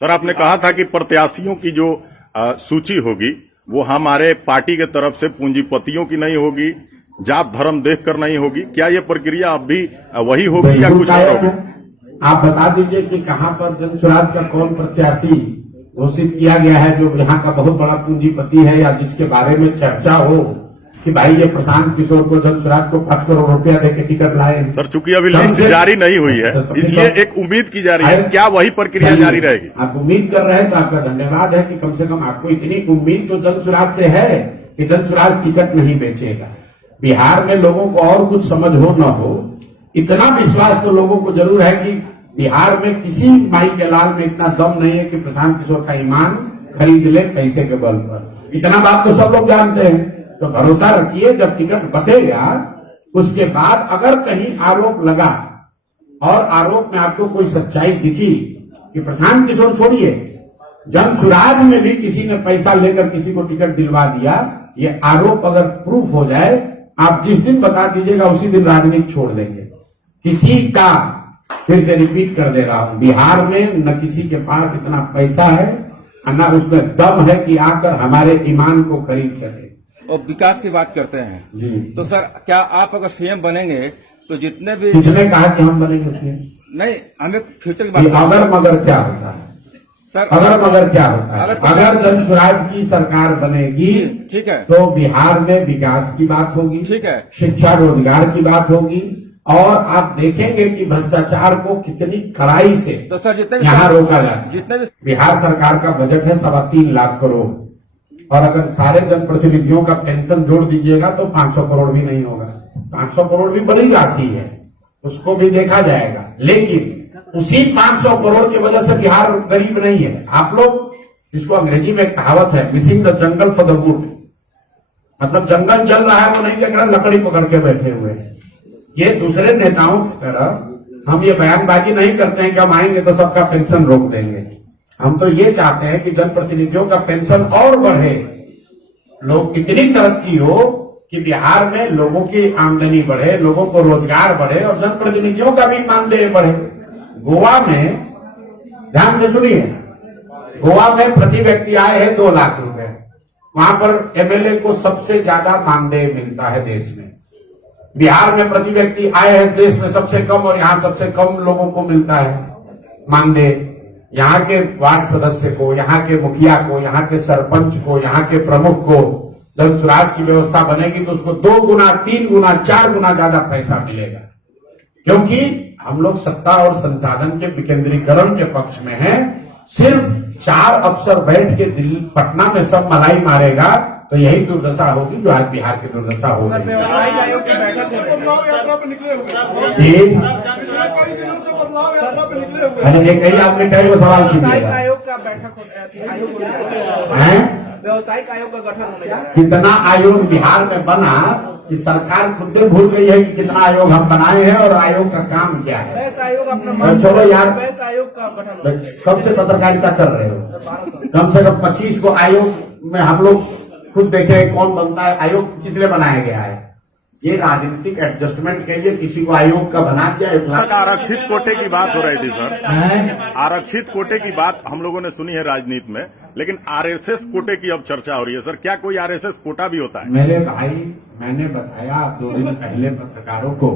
Sir, आपने कहा था कि प्रत्याशियों की जो सूची होगी वो हमारे पार्टी के तरफ से पूंजीपतियों की नहीं होगी, जात धर्म देखकर नहीं होगी। क्या ये प्रक्रिया अब भी वही होगी या कुछ और होगी? आप बता दीजिए कि कहां पर जन स्वराज का कौन प्रत्याशी घोषित किया गया है जो यहाँ का बहुत बड़ा पूंजीपति है, या जिसके बारे में चर्चा हो कि भाई ये प्रशांत किशोर को जन स्वराज को 5 करोड़ रुपया देके टिकट लाए। सर, चूंकि अभी लिस्ट जारी नहीं हुई है इसलिए एक उम्मीद की जा रही है, क्या वही प्रक्रिया जारी रहेगी? आप उम्मीद कर रहे हैं तो आपका धन्यवाद है कि कम से कम आपको इतनी उम्मीद तो जन स्वराज से है कि जन स्वराज टिकट नहीं बेचेगा। बिहार में लोगों को और कुछ समझ हो न हो, इतना विश्वास तो लोगों को जरूर है कि बिहार में किसी माई के लाल में इतना दम नहीं है कि प्रशांत किशोर का ईमान खरीद ले पैसे के बल पर। इतना बात तो सब लोग जानते हैं। तो भरोसा रखिए, जब टिकट बटेगा उसके बाद अगर कहीं आरोप लगा और आरोप में आपको कोई सच्चाई दिखी कि प्रशांत किशोर छोड़िए, जन स्वराज में भी किसी ने पैसा लेकर किसी को टिकट दिलवा दिया, ये आरोप अगर प्रूफ हो जाए, आप जिस दिन बता दीजिएगा उसी दिन राजनीति छोड़ देंगे। किसी का, फिर से रिपीट कर दे रहा हूं, बिहार में न किसी के पास इतना पैसा है न उसमें दम है कि आकर हमारे ईमान को खरीद सके। और विकास की बात करते हैं जी, तो सर क्या आप अगर सीएम बनेंगे तो जितने भी, किसने कहा कि हम बनेंगे सीएम? नहीं, हमें फ्यूचर की बात अगर मगर क्या होता है सर, अगर मगर क्या होता है? अगर जन स्वराज की सरकार बनेगी ठीक है तो बिहार में विकास की बात होगी, ठीक है, शिक्षा रोजगार की बात होगी, और आप देखेंगे कि भ्रष्टाचार को कितनी कड़ाई से तो सर जितने यहाँ रोका जाए। जितने भी बिहार सरकार का बजट है 3.25 लाख करोड़, और अगर सारे जनप्रतिनिधियों का पेंशन जोड़ दीजिएगा तो 500 करोड़ भी नहीं होगा। 500 करोड़ भी बड़ी राशि है, उसको भी देखा जाएगा, लेकिन उसी 500 करोड़ की वजह से बिहार गरीब नहीं है। आप लोग, इसको अंग्रेजी में कहावत है, missing the jungle for the wood, मतलब जंगल जल रहा है वो नहीं देख रहा, लकड़ी पकड़ के बैठे हुए हैं। ये दूसरे नेताओं की तरह हम ये बयानबाजी नहीं करते हैं कि हम आएंगे तो सबका पेंशन रोक देंगे। हम तो ये चाहते हैं कि जनप्रतिनिधियों का पेंशन और बढ़े, लोग कितनी तरक्की हो कि बिहार में लोगों की आमदनी बढ़े, लोगों को रोजगार बढ़े और जनप्रतिनिधियों का भी मानदेय बढ़े। गोवा में, ध्यान से सुनिए, गोवा में प्रति व्यक्ति आय है 2 लाख रुपए। वहां पर एमएलए को सबसे ज्यादा मानदेय मिलता है देश में। बिहार में प्रति व्यक्ति आय है देश में सबसे कम, और यहाँ सबसे कम लोगों को मिलता है मानदेय। यहाँ के वार्ड सदस्य को, यहाँ के मुखिया को, यहाँ के सरपंच को, यहाँ के प्रमुख को जन स्वराज की व्यवस्था बनेगी तो उसको 2 गुना, 3 गुना, 4 गुना ज्यादा पैसा मिलेगा, क्योंकि हम लोग सत्ता और संसाधन के विकेंद्रीकरण के पक्ष में हैं। सिर्फ 4 अफसर बैठ के दिल्ली पटना में सब मलाई मारेगा तो यही दुर्दशा होगी जो आज बिहार की दुर्दशा होगी। अरे एक ही आदमी कई को सवाल कीजिएगा। व्यवसायिक आयोग का गठन होगा। कितना आयोग बिहार में बना कि सरकार खुद ही भूल गई है कि कितना आयोग हम बनाए हैं और आयोग का काम क्या है। वैसा आयोग अपना छोड़ो यार, वैसा आयोग का गठन सबसे पत्रकारिता कर रहे हो। कम से कम 25 को आयोग में हम लोग खुद देखे कौन बनता है। आयोग किसलिए बनाया गया है? ये राजनीतिक एडजस्टमेंट के लिए किसी को आयोग का बना दिया। आरक्षित कोटे की बात हो रही थी सर, आरक्षित कोटे की बात हम लोगों ने सुनी है राजनीति में, लेकिन आरएसएस कोटे की अब चर्चा हो रही है। सर, क्या कोई आरएसएस कोटा भी होता है? मेरे भाई, मैंने बताया 2 दिन पहले पत्रकारों को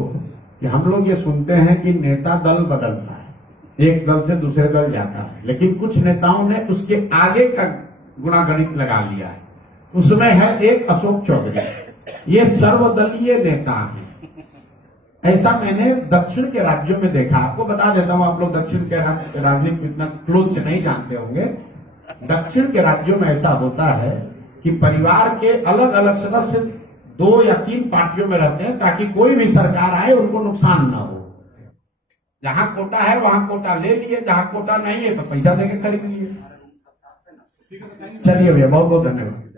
कि हम लोग ये सुनते हैं कि नेता दल बदलता है, एक दल से दूसरे दल जाता है, लेकिन कुछ नेताओं ने उसके आगे का गुणागणित लगा लिया है। उसमें है एक अशोक चौधरी, ये सर्वदलीय नेता है। ऐसा मैंने दक्षिण के राज्यों में देखा। आपको बता देता हूं, आप लोग दक्षिण के राजनीति इतना क्लोज से नहीं जानते होंगे। दक्षिण के राज्यों में ऐसा होता है कि परिवार के अलग अलग सदस्य 2 या 3 पार्टियों में रहते हैं ताकि कोई भी सरकार आए उनको नुकसान न हो। जहां कोटा है वहां कोटा ले लिए, जहां कोटा नहीं है तो पैसा देके खरीद लिए। चलिए भैया, बहुत बहुत धन्यवाद।